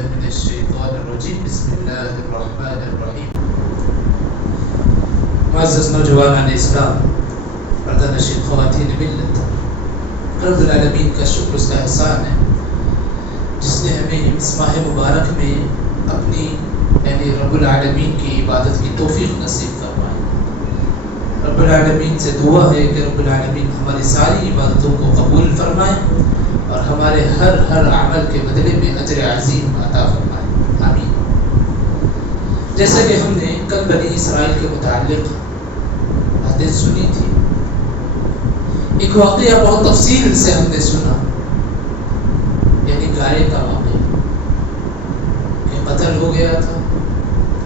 بالله من الشيطان الرجيم بسم الله الرحمن الرحیم. معزز نوجوانان اسلام، پردہ نشین خواتین ملت، رب العالمین کا شکر اس کا احسان ہے جس نے ہمیں اس ماہ مبارک میں اپنی یعنی رب العالمین کی عبادت کی توفیق نصیب فرمائے. رب العالمین سے دعا ہے کہ رب العالمین ہماری ساری عبادتوں کو قبول فرمائے اور ہمارے ہر عمل کے بدلے میں اجر عظیم عطا فرمائے. آمین. جیسا کہ ہم نے کل بنی اسرائیل کے متعلق باتیں سنی تھی، ایک واقعہ بہت تفصیل سے ہم نے سنا، یعنی گائے کا واقعہ کہ قتل ہو گیا تھا،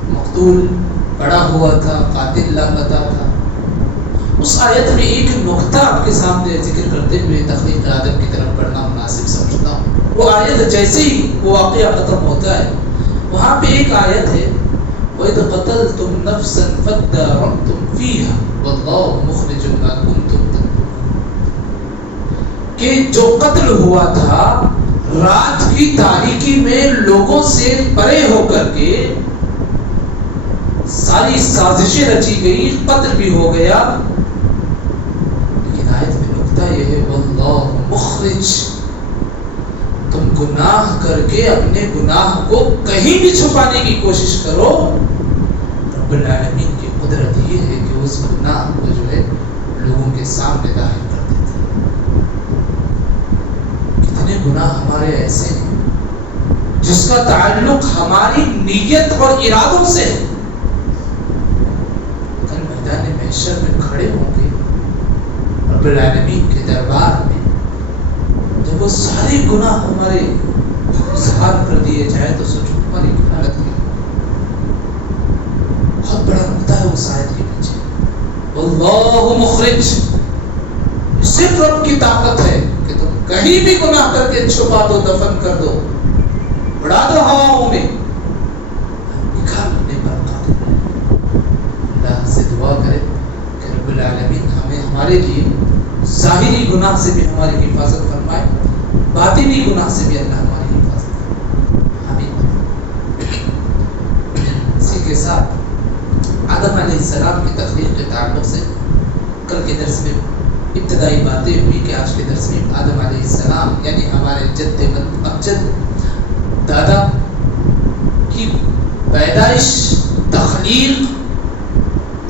مقتول پڑا ہوا تھا، قاتل لاپتہ تھا. اس آیت میں ایک نقطہ آپ کے سامنے ذکر کرتے ہوئے تخلیق آدم کی طرف پڑھنا مناسب سمجھتا ہوں. وہ آیت جیسے ہی وہ واقعہ ختم ہوتا ہے، وہاں پہ ایک آیت ہے وَإِذْ قَتَلْتُمْ نَفْسًا فَادَّارَأْتُمْ فِيهَا وَاللَّهُ مُخْرِجٌ مَا كُنْتُمْ تَكْتُمُونَ، کہ جو قتل ہوا تھا رات کی تاریکی میں لوگوں سے پرے ہو کر کے ساری سازشیں رچی گئی، قتل بھی ہو گیا، لیکن آیت میں نقطہ یہ ہے واللہ مخرج، تم گناہ کر کے اپنے گناہ کو کہیں بھی چھپانے کی کوشش کرو، رب العالمین کی قدرت یہ ہے کہ اس گناہ کو جو ہے لوگوں کے سامنے ظاہر کر دیتا ہے. کتنے گناہ ہمارے ایسے ہیں جس کا تعلق ہماری نیت اور ارادوں سے ہے. کل میدان محشر میں کھڑے ہوں گے رب العالمین کے دربار میں، جب وہ سارے گناہ ہمارے اظہار کر دیے جائے تو سوچو ہماری حالت کی. بہت بڑا نقطہ ہے اس آیت کے پیچھے واللہ مخرج. صرف رب کی طاقت ہے کہ تم کہیں بھی گناہ کر کے چھپا دو، دفن کر دو، اڑا دو ہواؤں میں، نکالنے پر قادر ہے. اللہ سے دعا کرے کہ رب العالمین ہمیں ہمارے لیے ظاہری گناہ سے بھی ہماری حفاظت فرمائے، باطنی گناہ سے بھی اللہ ہماری حفاظت فرمائے. آمین. اسی کے ساتھ آدم علیہ السلام کی تخلیق کے تعلق سے کل کے درس میں ابتدائی باتیں ہوئی کہ آج کے درس میں آدم علیہ السلام یعنی ہمارے جد ابجد دادا کی پیدائش، تخلیق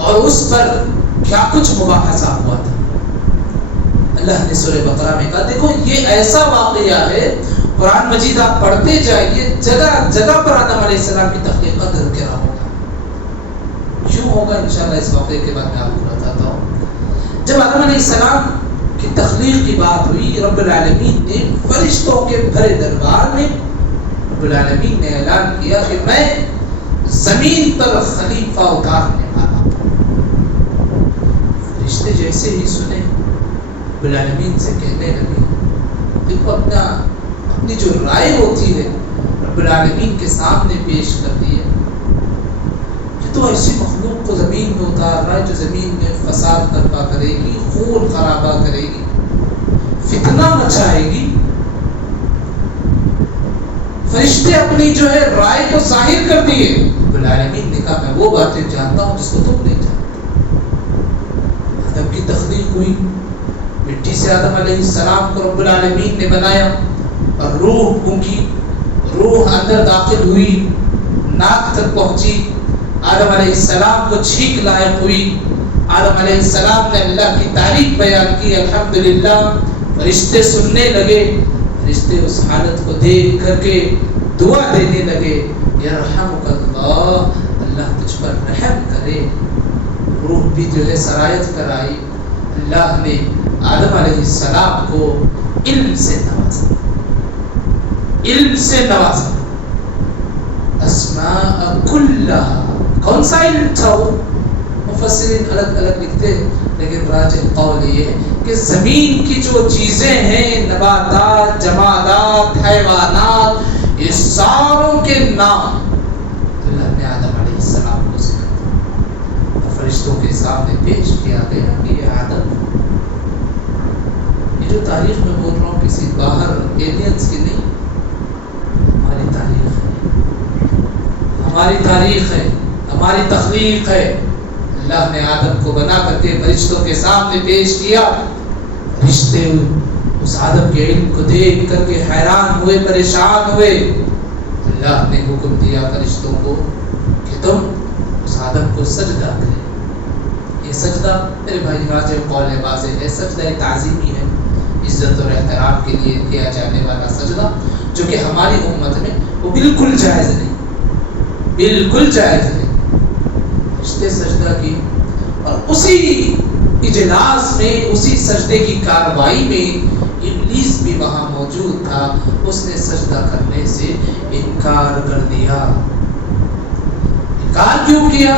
اور اس پر کیا کچھ مباحثہ ہوا تھا. اللہ نے سورہ بقرہ میں کہا دیکھو یہ ایسا واقعہ ہے، قرآن مجید آپ پڑھتے جائیے، جگہ جگہ پر آدم علیہ السلام کی تخلیق کا تذکرہ ہوگا. کیوں ہوگا انشاءاللہ اس واقعے کے بعد میں آپ کو بتاتا ہوں. جب آدم علیہ السلام کی تخلیق کی بات ہوئی، رب العالمین نے فرشتوں کے بھرے دربار میں رب العالمین نے اعلان کیا کہ میں زمین پر خلیفہ اتارنے والا ہوں. فرشتے جیسے ہی سنے رب العالمین سے کہنے لگے، دیکھو اپنی جو رائے ہوتی ہے رب العالمین کے سامنے پیش کرتی ہے. تو ایسی مخلوق کو زمین میں اتار رہا ہے جو زمین میں فساد برپا کرے گی، خون خرابہ کرے گی، فتنہ مچائے گی. فرشتے اپنی جو ہے رائے کو ظاہر کر دیے. رب العالمین نے کہا میں وہ باتیں جانتا ہوں جس کو تم نہیں جانتے. آدم کی تخلیق ہوئی، مٹی سے آدم علیہ السلام کو رب العالمین نے بنایا اور روح پھونکی، روح اندر داخل ہوئی، ناک تک پہنچی، آدم علیہ السلام کو چھینک لائق ہوئی. آدم علیہ السلام نے اللہ کی تعریف بیان کی، الحمدللہ. فرشتے سننے لگے، فرشتے اس حالت کو دیکھ کر کے دعا دینے لگے، یرحمک اللہ، اللہ تجھ پر رحم کرے. روح بھی جو ہے سرایت کرائی. اللہ نے آدم علیہ السلام کو علم سے نوازا، علم سے نوازا. اسماء کلھا، کون سا علم تھا وہ؟ مفسرین الگ الگ لکھتے ہیں، لیکن راجح قول یہ ہے کہ زمین کی جو چیزیں ہیں، نباتات، جمادات، حیوانات، یہ ساروں کے نام اللہ نے آدم علیہ السلام کو سکھایا اور فرشتوں کے سامنے پیش کیا گیا کہ یہ آدم، یہ جو تاریخ میں بول رہا ہوں کسی باہر ایلینز کی نہیں، ہماری تاریخ ہے. ہماری تاریخ ہے، ہماری تخلیق ہے. اللہ نے آدم کو بنا کر کے فرشتوں کے سامنے پیش کیا. فرشتے اس آدم کے علم کو دیکھ کر کے حیران ہوئے، پریشان ہوئے. اللہ نے حکم دیا فرشتوں کو کہ تم اس آدم کو سجدہ کریں. یہ سجدہ میرے بھائی راجع قول واضح ہے، سجدہ تعظیمی ہے، عزت اور احترام کے لیے کیا جانے والا سجدہ، جو کہ ہماری امت میں وہ بالکل جائز نہیں، بالکل جائز نہیں. فرشتے سجدہ کی اور اسی اجلاس میں، اسی سجدے کی کاروائی میں ابلیس بھی وہاں موجود تھا. اس نے سجدہ کرنے سے انکار کر دیا. انکار کیوں کیا؟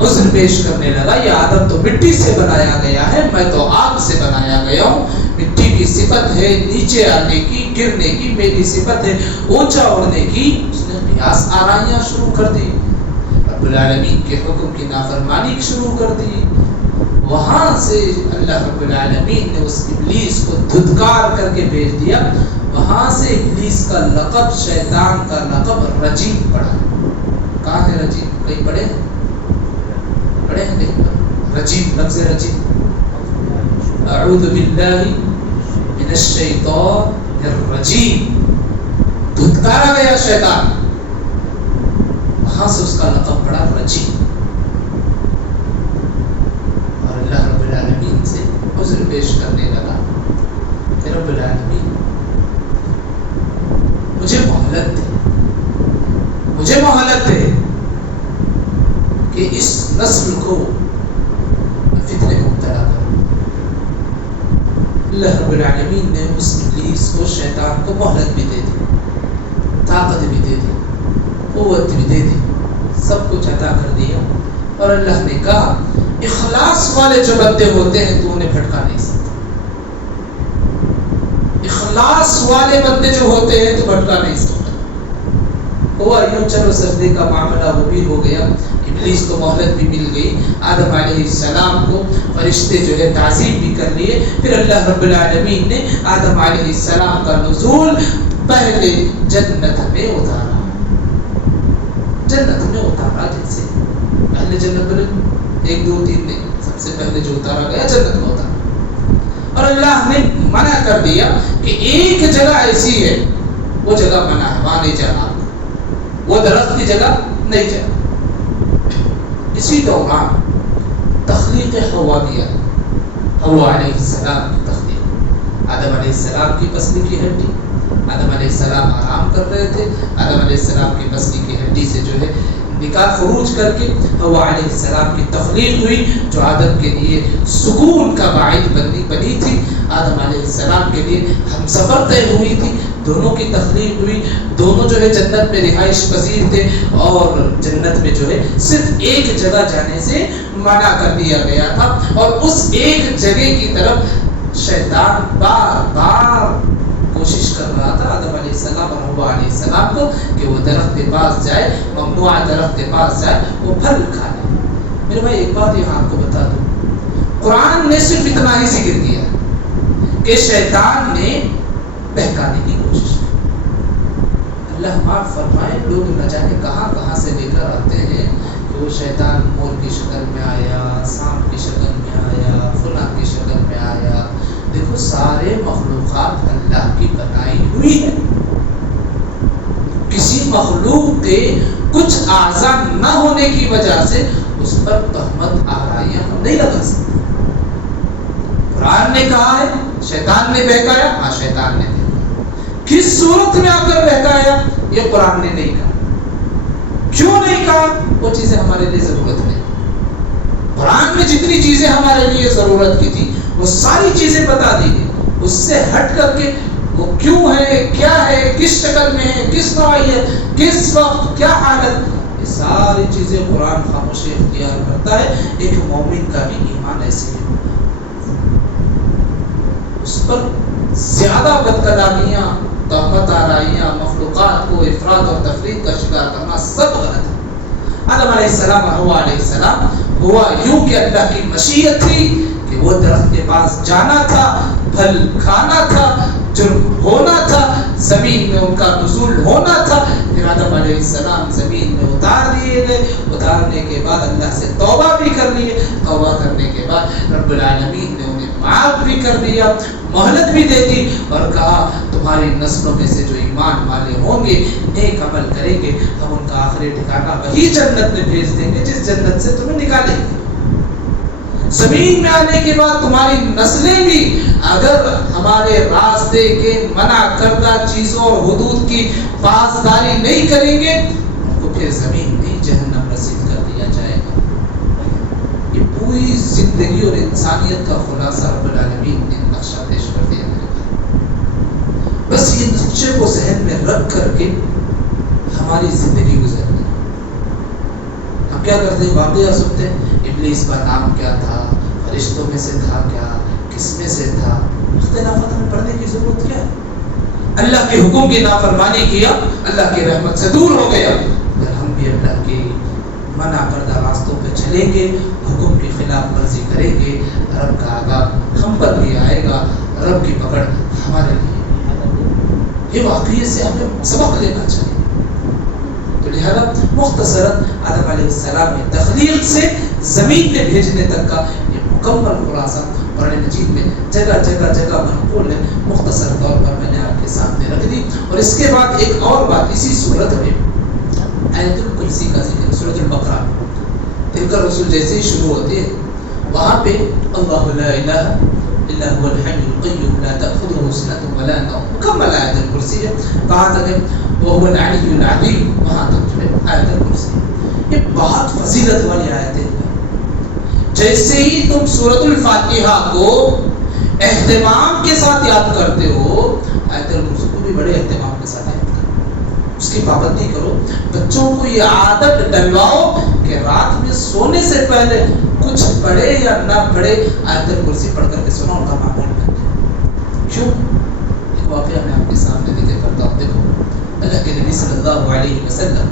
عذر پیش کرنے لگا، یہ آدم تو مٹی سے بنایا گیا ہے، میں تو آگ سے بنایا گیا ہوں. مٹی کی صفت ہے نیچے آنے کی، گرنے کی، میری صفت ہے اونچا اڑنے کی. اس نے قیاس آرائیاں شروع کر دی، رب العالمین کے حکم کی نافرمانی شروع کر دی. وہاں سے اللہ رب العالمین نے اس ابلیس کو دھتکار کر کے بھیج دیا. وہاں سے ابلیس کا لقب، شیطان کا لقب رجیم پڑا. کہاں ہے رجیم؟ کہیں پڑھے ہیں؟ پڑھے ہیں کہیں پر؟ رجیم، لفظ رجیم، اعوذ باللہ من الشیطان الرجیم، دھتکارا گیا شیطان. وہاں سے اس کا لقب پڑا رجیم. اور اللہ رب العالمین سے عذر پیش کرنے لگا کہ رب العالمین مجھے مہلت دے، مجھے مہلت دے کہ اس نسل کو فتنے مبتلا کروں. اللہ رب العالمین نے اس ابلیس کو، شیطان کو مہلت بھی دے دی، طاقت بھی دے دی، قوت بھی دے دی، سب کچھ عطا کر دیا. اور اللہ نے کہا اخلاص والے جو بندے ہوتے ہیں تو انہیں بھٹکا نہیں سکتا. اخلاص والے بندے جو ہوتے ہیں تو بھٹکا نہیں سکتا. ہوا یوں، چلو سجدے کا معاملہ وہ بھی ہو گیا، ابلیس کو مہلت بھی مل گئی. آدم علیہ السلام کو فرشتے جو ہے تعظیم بھی کر لیے. پھر اللہ رب العالمین نے آدم علیہ السلام کا نزول پہلے جنت میں اتارا. جنت میں اتارا، جیسے پہلے جنت میں 1 2 3 نہیں، سب سے پہلے جو اتارا گیا جنت میں اتارا. اور اللہ نے منع کر دیا کہ ایک جگہ ایسی ہے، وہ جگہ منع ہے، وہاں نہیں جانا، وہ درخت کی جگہ نہیں جانا. اسی دوران تخلیق حوا دیا، حوا علیہ السلام کی تخلیق. آدم علیہ السلام کی پسلی کی ہڈی، آدم علیہ السلام آرام کر رہے تھے، آدم علیہ السلام کی پسلی کی ہڈی سے جو ہے نکاح خروج کر کے حوا علیہ السلام کی تخلیق ہوئی، جو آدم کے لیے سکون کا باعث بنی تھی، آدم علیہ السلام کے لیے ہم سفر طے ہوئی تھی. دونوں کی تخلیق ہوئی، دونوں جو ہے جنت میں رہائش پذیر تھے. اور جنت میں جو ہے صرف ایک جگہ جانے سے منع کر دیا گیا تھا، اور اس ایک جگہ کی طرف شیطان بار بار کوشش کر رہا تھا آدم علیہ السلام اور حوا علیہ السلام کو کہ وہ درخت کے پاس جائے، ممنوع درخت کے پاس جائے، وہ پھل کھا لے. میرے بھائی ایک بات یہاں آپ کو بتا دوں، قرآن نے صرف اتنا ہی ذکر کیا کہ شیطان نے بہکانے کی کوشش کی. اللہ معاف فرمائے، لوگ نہ جانے کہاں کہاں سے لے کر آتے ہیں کہ وہ شیطان مور کی شکل میں آیا، سانپ کی شکل میں آیا، فلاں کی شکل میں آیا. دیکھو سارے مخلوقات اللہ کی بنائی ہوئی ہے. کسی مخلوق کے کچھ اعضاء نہ ہونے کی وجہ سے اس پر تہمت آرائیاں ہم نہیں لگا سکتے. قرآن نے کہا ہے شیطان نے بہکایا، ہاں شیطان نے بہکایا. کس صورت میں آ کر بہکایا یہ قرآن نے نہیں کہا. کیوں نہیں کہا؟ وہ چیزیں ہمارے لیے ضرورت نہیں. قرآن میں جتنی چیزیں ہمارے لیے ضرورت کی تھی وہ ساری چیزیں بتا دی گئی. اس سے ہٹ کر کے وہ کیوں ہے، کیا ہے، کس شکل میں ہے، کس نوعیت، کس وقت، کیا حالت، یہ ساری چیزیں قرآن خاموشی اختیار کرتا ہے. ایک مومن کا بھی ایمان ایسے ہے، اس پر زیادہ بد کلامیاں، تہمت آرائیاں، مخلوقات کو افراد اور تفرید کا شکار کرنا سب غلط ہے. آدم علیہ السلام اور حوا علیہ السلام ہوا یوں کہ اللہ کی مشیت تھی کہ وہ درخت کے پاس جانا تھا، پھل کھانا تھا، جرم ہونا تھا، زمین میں ان کا نزول ہونا تھا، پھر آدم علیہ السلام زمین میں اتار دیے گئے، اتارنے کے بعد اللہ سے توبہ بھی کر لیے، توبہ کرنے کے بعد رب العالمین نے انہیں معاف بھی کر دیا، مہلت بھی دے دی اور کہا تمہاری نسلوں میں سے جو ایمان والے ہوں گے، نیک عمل کریں گے، ہم ان کا آخری ٹھکانہ وہی جنت میں بھیج دیں گے جس جنت سے تمہیں نکالیں گے۔ زمین میں آنے کے بعد تمہاری نسلیں بھی اگر ہمارے راستے کے منع کردہ چیزوں اور حدود کی پاسداری نہیں کریں گے، ان کو پھر زمین میں جہنم رسید کر دیا جائے گا۔ یہ پوری زندگی اور انسانیت کا خلاصہ رب العالمین نے نقشہ پیش کر دیا۔ بس یہ نقشے کو ذہن میں رکھ کر کے ہماری زندگی گزرنی۔ ہم کیا کرتے ہیں؟ واقعہ سنتے ہیں، ابلیس کا نام کیا تھا، فرشتوں میں سے تھا کیا، کس میں سے تھا، اختلافات میں پڑھنے کی ضرورت کیا ہے؟ اللہ کے حکم کی نافرمانی کیا، اللہ کی رحمت سے دور ہو گیا۔ اگر ہم بھی اللہ کے منع کردہ راستوں پہ چلیں گے، حکم کی خلاف ورزی کریں گے، رب کا عذاب ہم پر بھی آئے گا، رب کی پکڑ ہمارے لیے۔ یہ واقعے سے ہمیں سبق لینا چاہیے۔ تو لہذا مختصراً آدم علیہ السلام میں تخلیق سے زمین میں بھیجنے تک کا یہ مکمل خلاصہ قرآن مجید میں جگہ جگہ جگہ منقول ہے، مختصر طور پر میں نے آپ کے سامنے رکھ دی۔ اور اس کے بعد ایک اور بات، اسی صورت میں آیت الکرسی کا ذکر، سورۃ البقرہ، تلک الرسل جیسے ہی شروع ہوتی ہے، وہاں پہ اللہ لا الہ الا هو الحی القیوم لا تأخذه سنة ولا نوم، مکمل آیت الکرسی ہے۔ کہاں تک ہے؟ وهو العلی العظیم، وہاں تک جو ہے آیت الکرسی۔ یہ بہت فضیلت والی آیت ہے۔ جیسے ہی تم سورۃ الفاتحہ کو اہتمام کے ساتھ یاد کرتے ہو، آیت الکرسی کو بھی بڑے اہتمام کے ساتھ یاد کرو، اس کی پابندی کرو۔ بچوں کو یہ عادت ڈلواؤ کہ رات میں سونے سے پہلے کچھ پڑھے یا نہ پڑھے، آیت الکرسی پڑھ کر کے سنا، ان کا معمول بن جائے۔ کیوں؟ ایک واقعہ میں آپ کے سامنے ذکر کرتا ہوں۔ دیکھو، اللہ کے نبی صلی اللہ علیہ وسلم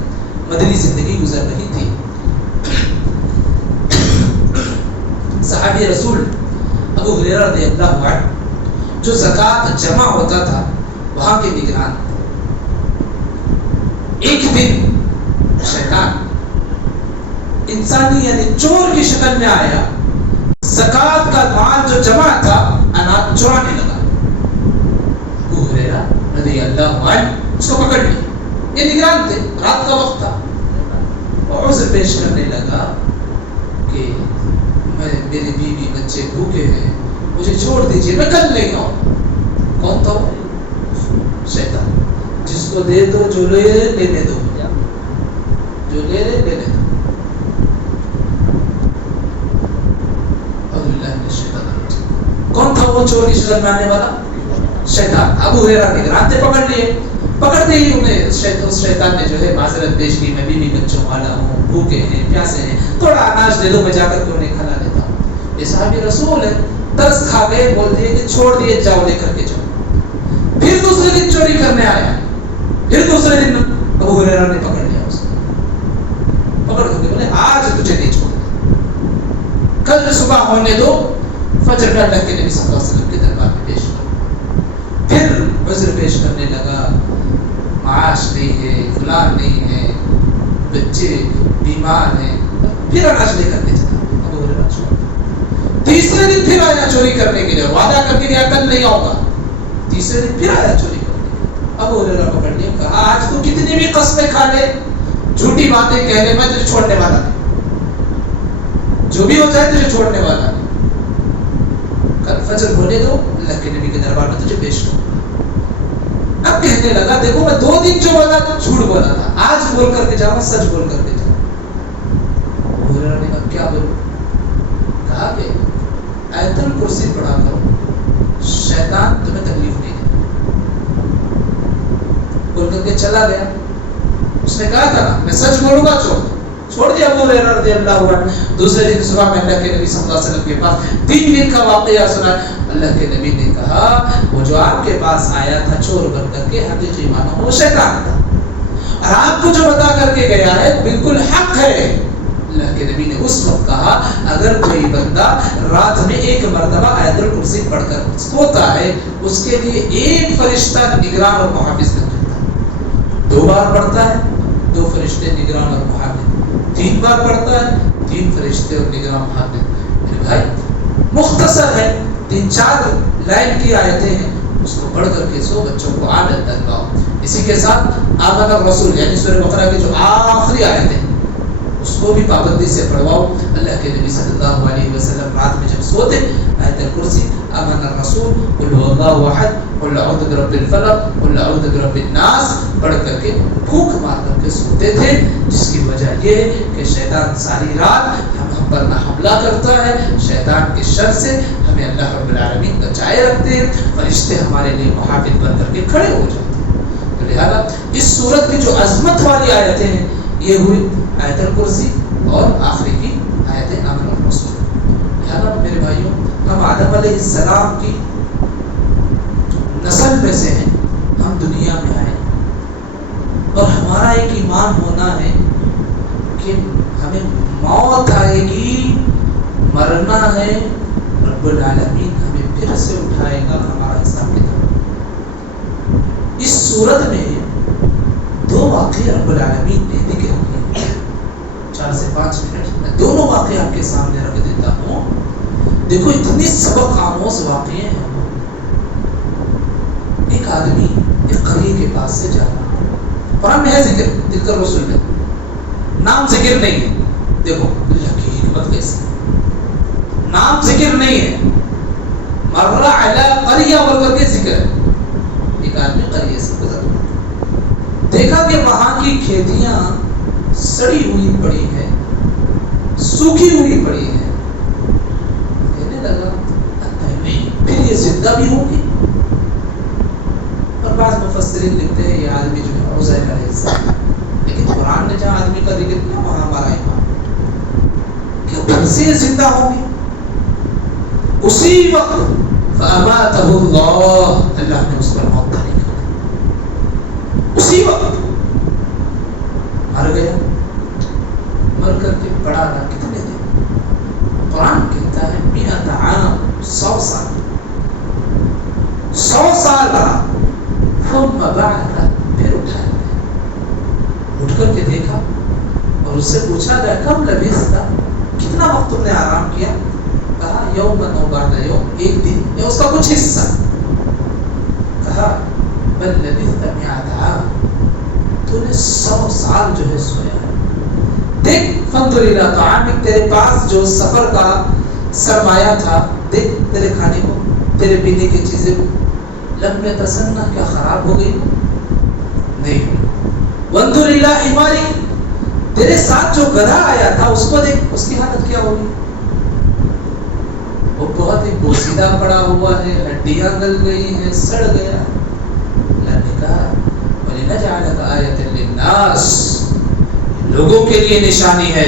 مدنی زندگی گزر رہی تھی۔ صحابی رسول ابو ہریرہ رضی اللہ عنہ جو زکوٰۃ جمع ہوتا تھا وہاں کے نگران تھے۔ ایک دن شیطان انسانی یعنی چور کی شکل میں آیا، زکوٰۃ کا مال جو جمع تھا اناج چرانے لگا۔ ابو ہریرہ رضی اللہ عنہ اس کو پکڑ لیا، یہ نگران تھے، رات کا وقت تھا، اور عذر پیش کرنے لگا کہ میری بیوی بچے بھوکے ہیں، مجھے چھوڑ دیجیے، میں کل لے آؤں۔ کون تھا؟ شیطان۔ جس کو دے دو، جو لے لینے دو، جو لے لینے دو۔ کون تھا وہ چور کی شکل میں آنے والا؟ شیطان۔ ابو ہریرہ نگران تھے، پکڑ لیے۔ پکڑتے ہی انہیں اس شیطان نے جو ہے معذرت پیش کی، میں بیوی بچوں والا ہوں، بھوکے ہیں، پیاسے ہیں، تھوڑا اناج دے دو، میں جا کر کے انہیں کھلا دیتا ہوں۔ یہ صحابی رسول ہے، ترس کھا گئے، بول دیے کہ چھوڑ دیے، جاؤ لے کر کے جاؤ۔ پھر دوسرے دن چوری کرنے آیا، پھر دوسرے دن ابو ہریرہ نے پکڑ لیا اس کو، پکڑ کر کے بولے آج تجھے نہیں چھوڑنا، کل صبح ہونے دو، فجر میں اللہ کے نبی صلی اللہ علیہ وسلم کے دربار میں پیش کرو۔ پھر عذر پیش کرنے لگا، معاش نہیں ہے، فلان نہیں ہے، بچے بیمار ہیں، پھر اناج لے کر کے چلا۔ ابو ہریرہ چھوڑ۔ تیسرے دن پھر آیا چوری کرنے کے لیے، وعدہ کر کے گیا کل نہیں آؤں گا، تیسرے دن پھر آیا چوری کرنے کے لیے۔ ابو ہریرہ پکڑ لیا، کہا آج تو کتنی بھی قسمیں کھا لے، جھوٹی باتیں کہہ لے، میں تجھے چھوڑنے والا نہیں، جو بھی ہو جائے تجھے چھوڑنے والا نہیں، کل فجر ہونے دو، اللہ کے نبی کے دربار میں تجھے پیش کروں۔ اب کہنے لگا دیکھو میں 2 دن جو بولا تو جھوٹ بولا تھا، آج بول کر کے جاؤں، سچ بول کر کے جاؤں۔ ابو ہریرہ نے کہا کیا بولوں؟ کہا کہ آیت الکرسی پڑھا کرو، شیطان تمہیں تکلیف نہیں دے۔ بول کر کے چلا گیا۔ اس نے کہا تھا میں سچ بولوں گا، چھوڑ دیا ابو ہریرہ رضی اللہ عنہ۔ دوسرے دن صبح میں اللہ کے نبی صلی اللہ علیہ وسلم کے پاس 3 دن کا واقعہ سنا۔ اللہ کے نبی نے کہا وہ جو آپ کے پاس آیا تھا چور بن کر کے، حقیقی معنی وہ شیطان تھا، اور آپ کو جو بتا کر کے گیا ہے بالکل حق ہے، اللہ کے نبی نے اس وقت کہا اگر کوئی بندہ رات میں ایک مرتبہ آیت الکرسی پڑھ کر سوتا ہے اس کے لیے ایک فرشتہ نگران اور محافظ نہیں ہوتا. 2 بار پڑھتا ہے 2 فرشتے نگران اور محافظ. 3 بار پڑھتا ہے 3 فرشتے اور نگران محافظ. میرے بھائی مختصر ہے 3-4 لائن کی آیتیں ہیں, اس کو پڑھ کر کے سو بچوں کو عادت دلواؤ. اسی کے ساتھ آمن الرسول یعنی سورہ بقرہ کی جو آخری آیت ہے اس کو بھی پابندی سے پڑھواؤ. اللہ کے نبی صلی اللہ علیہ وسلم رات میں جب سوتے آیت الکرسی آمن الرسول قل هو اللہ احد قل اعوذ برب الفلق قل اعوذ برب الناس پڑھ کر کے پھونک مار کر کے سوتے تھے, جس کی وجہ یہ ہے کہ شیطان ساری رات ہم پر نہ حملہ کرتا ہے, شیطان کے شر سے ہمیں اللہ رب العالمین بچائے رکھتے ہیں, فرشتے ہمارے لیے محافظ بن کر کے کھڑے ہو جاتے ہیں. تو لہذا اس سورت کی جو عظمت والی آیتیں ہیں یہ ہوئی آیت الکرسی اور آخری کی آیت آمن الرسول. لہذا میرے بھائیوں ہم آدم علیہ السلام کی نسل میں سے ہیں, ہم دنیا میں آئے اور ہمارا ایک ایمان ہونا ہے کہ ہمیں موت آئے گی, مرنا ہے, رب العالمین ہمیں پھر سے اٹھائے گا ہمارا حساب کتاب. اس صورت میں 2 واقعے رب العالمین نے ذکر کیے, 4 سے 5 منٹ میں دونوں واقعے آپ کے سامنے رکھ دیتا ہوں. دیکھو اتنی سبق آموز واقعے ہیں. ایک آدمی ایک قریب کے پاس سے جا رہا, قرآن میں ہے ذکر رسول میں نام ذکر نہیں ہے. دیکھو اللہ کی حکمت کیسی, نام ذکر نہیں ہے, مر علی قریہ بول کر کے ذکر ہے. ایک آدمی قریہ سے گزر دیکھا کہ وہاں کی کھیتیاں سڑی ہوئی پڑی ہے, سوکھی ہوئی پڑی ہے. کہنے لگا پھر یہ زندہ بھی ہوگی. اور بعض مفسرین لکھتے ہیں یہ آدمی جو ہے عزیر علیہ السلام, لیکن قرآن نے جہاں آدمی کا ذکر کیا وہاں ہمارا ایمان کہ پھر سے زندہ ہوگی. اسی وقت فاماتہ اللہ, اللہ نے اس پر موت طاری کر دی. اسی وقت مر گیا. مر کر کے پڑا رہا کتنے دن, قرآن کہتا ہے 100 عام, 100 سال, 100 سال رہا. ثم بعث, پھر اٹھایا گیا. اٹھ کر کے دیکھا اور اس سے پوچھا گیا کب لبثت, کتنا وقت تم نے آرام کیا؟ کہا یوما او بعد یوم, ایک دن یا اس کا کچھ حصہ. کہا بل لبثت 100 عام, تو نے 100 سال جو ہے سویا. دیکھ فانظر الی طعامک, تیرے پاس جو سفر کا سرمایہ تھا دیکھ, تیرے کھانے کو, تیرے پینے کی چیزیں کو. لم یتسنہ, کیا خراب ہو گئی؟ نہیں. وانظر الی حمارک, تیرے ساتھ جو گدھا آیا تھا اس کو دیکھ, اس کی حالت کیا ہوگی؟ وہ بہت ہی بوسیدہ پڑا ہوا ہے, ہڈیاں گل گئی ہیں, سڑ گیا. اللہ نے کہا وَلِنَجْعَلَكَ آیَةً لِلنَّاسِ, لوگوں کے لیے نشانی ہے.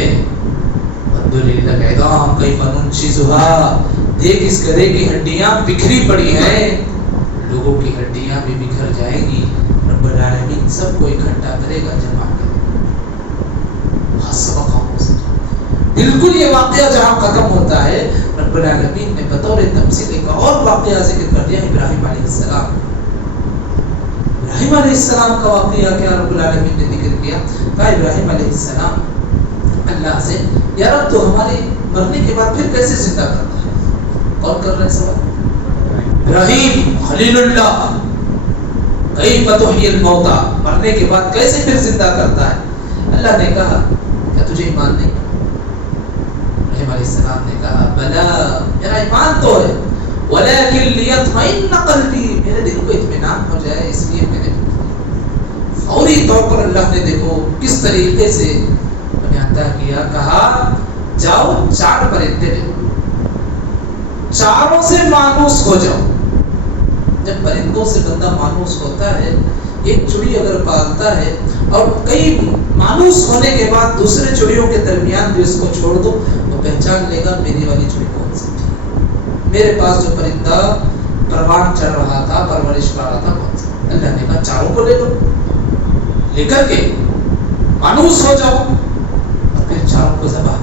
وَانظُرْ إِلَى الْعِظَامِ كَيْفَ نُنشِزُهَا, دیکھ اس گدھے کی ہڈیاں بکھری پڑی ہیں, لوگوں کی ہڈیاں بھی بکھر جائیں گی. رب العالمین سب کو اکٹھا کرے گا, جمع کرے گا. سبق آموز بالکل یہ واقعہ جہاں ختم ہوتا ہے رب العالمین نے بطور تمثیل ایک اور واقعہ ذکر کر دیا, ابراہیم علیہ السلام. ابراہیم علیہ السلام کا واقعہ کیا رب العالمین نے ذکر کیا؟ کہا ابراہیم علیہ السلام اللہ سے, یا رب تو ہمارے مرنے کے بعد پھر کیسے زندہ کرتا ہے؟ کون کر رہے ہیں سوال؟ ابراہیم خلیل اللہ, کیف تحیی الموتى, مرنے کے بعد کیسے پھر زندہ کرتا ہے؟ اللہ نے کہا کیا تجھے ایمان نہیں؟ ابراہیم علیہ السلام نے کہا بلا, میرا ایمان تو ہے, ولیکن لیطمئن قلبی, میرے دل کو اطمینان ہو جائے اس لیے میں نے. فوری طور پر اللہ نے دیکھو کس طریقے سے انہیں عطا کیا. کہا جاؤ 4 پرندے لے, چاروں سے مانوس ہو جاؤ. جب پرندوں سے بندہ مانوس ہوتا ہے, ایک چڑی اگر پالتا ہے اور کئی مانوس ہونے کے بعد دوسرے چڑیوں کے درمیان بھی اس کو چھوڑ دو تو پہچان لے گا میری والی چڑی کون سی تھی, میرے پاس جو پرندہ پروان چڑھ رہا تھا, پرورش پا رہا تھا, کون سا. اللہ نے کہا چاروں کو لے لو, لے کر کے مانوس ہو جاؤ اور پھر چاروں کو ذبح